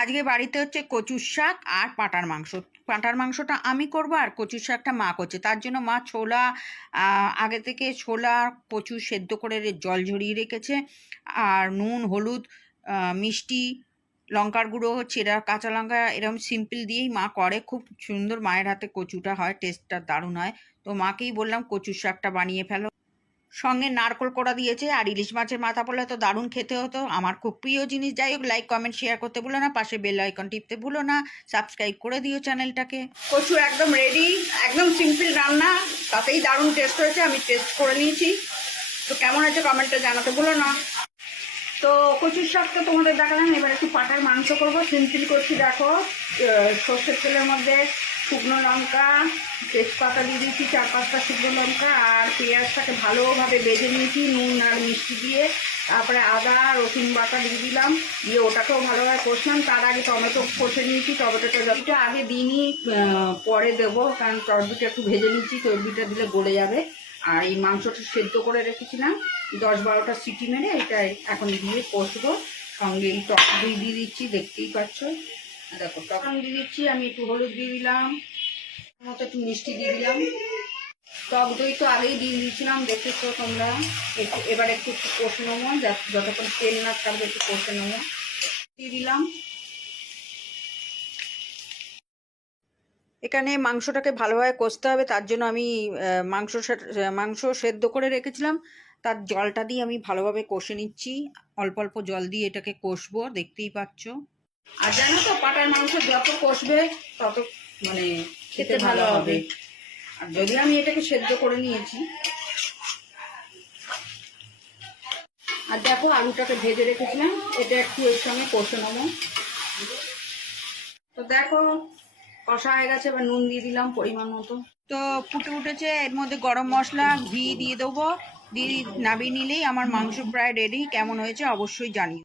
আজকে বাড়িতে হচ্ছে কচুর শাক আর পাঁটার মাংস। পাঁটার মাংসটা আমি করব আর কচুর শাকটা মা করছে। তার জন্য মা ছোলা আগে থেকে ছোলা, কচু সেদ্ধ করে জল ঝরিয়ে রেখেছে। আর নুন, হলুদ মিষ্টি, লঙ্কার গুঁড়ো, চেরা, কাঁচা লঙ্কা এরকম সিম্পল দিয়েই মা করে। খুব সুন্দর মায়ের হাতে কচুটা হয় টেস্টটা দারুণ হয়। তো মাকেই বললাম কচুর শাকটা বানিয়ে ফেলো। সঙ্গে নারকোল করা দিয়েছে আর ইলিশ মাছের মাথা পড়লে তো দারুণ খেতে হতো। আমার খুব প্রিয় জিনিস। যাই হোক লাইক কমেন্ট শেয়ার করতে ভুলো না। পাশে বেল আইকন টিপতে ভুলো না। সাবস্ক্রাইব করে দিও চ্যানেলটাকে কচু একদম রেডি একদম সিম্পল রান্না। তাতেই দারুণ টেস্ট হয়েছে। আমি টেস্ট করে নিয়েছি। তো কেমন হয়েছে কমেন্টটা জানাতে ভুলো না। তো কচুর শাক তো তোমাদের দেখালাম। এবার একটু পাটার মাংস করব। সিম্পল করছি, দেখো। সর্ষের তেলের মধ্যে শুকনো লঙ্কা তেজপাতা দিয়ে দিয়েছি চার পাঁচটা শুকনো লঙ্কা আর পেঁয়াজটাকে ভালোভাবে বেজে নিয়েছি নুন আর মিষ্টি দিয়ে। তারপরে আদা রসুন বাটা দিয়ে দিলাম দিয়ে ওটাকেও ভালোভাবে কষলাম। তার আগে টমেটো কষে নিয়েছি টমেটোটা যতটা আগে আহ, পরে দেবো কারণ চর্বিটা একটু ভেজে নিয়েছি চর্বিটা দিলে গলে যাবে। আর এই মাংসটা সেদ্ধ করে রেখেছিলাম দশ বারোটা সিটি মেরে এটা এখন দিয়ে কষবো। সঙ্গে এই টক দিয়ে দিচ্ছি দেখতেই পাচ্ছ। দেখো টক দিয়ে দিচ্ছি, আমি একটু হলুদ দিয়ে দিলাম। একটু মিষ্টি দিয়ে দিলাম। টক দই তো আগেই দিয়ে দিয়েছিলাম দেখেছ তোমরা। একটু এবার একটু কষে নেব যতক্ষণ তেল না থাকবে একটু কষে নেব। দিয়ে দিলাম। এখানে মাংসটাকে ভালোভাবে কষতে হবে, তার জন্য আমি মাংস মাংস সেদ্ধ করে রেখেছিলাম। তার জলটা দিয়ে আমি ভালোভাবে কষে নিচ্ছি। অল্প অল্প জল দিয়ে এটাকে কষবো, দেখতেই পাচ্ছ। আর জানো তো পাটার মাংস যত কষবে তত মানে খেতে ভালো হবে। আর যদি আমি এটাকে সেদ্ধ করে নিয়েছি আর দেখো আলুটাকে ভেজে রেখেছিলাম এটা একটু এর সঙ্গে কষে নেব। তো দেখো কষা হয়ে গেছে এবার নুন দিয়ে দিলাম পরিমাণ মতো। তো ফুটে উঠেছে এর মধ্যে গরম মশলা ঘি দিয়ে দেবো। দিয়ে নামিয়ে নিলেই আমার মাংস প্রায় রেডি কেমন হয়েছে অবশ্যই জানিও।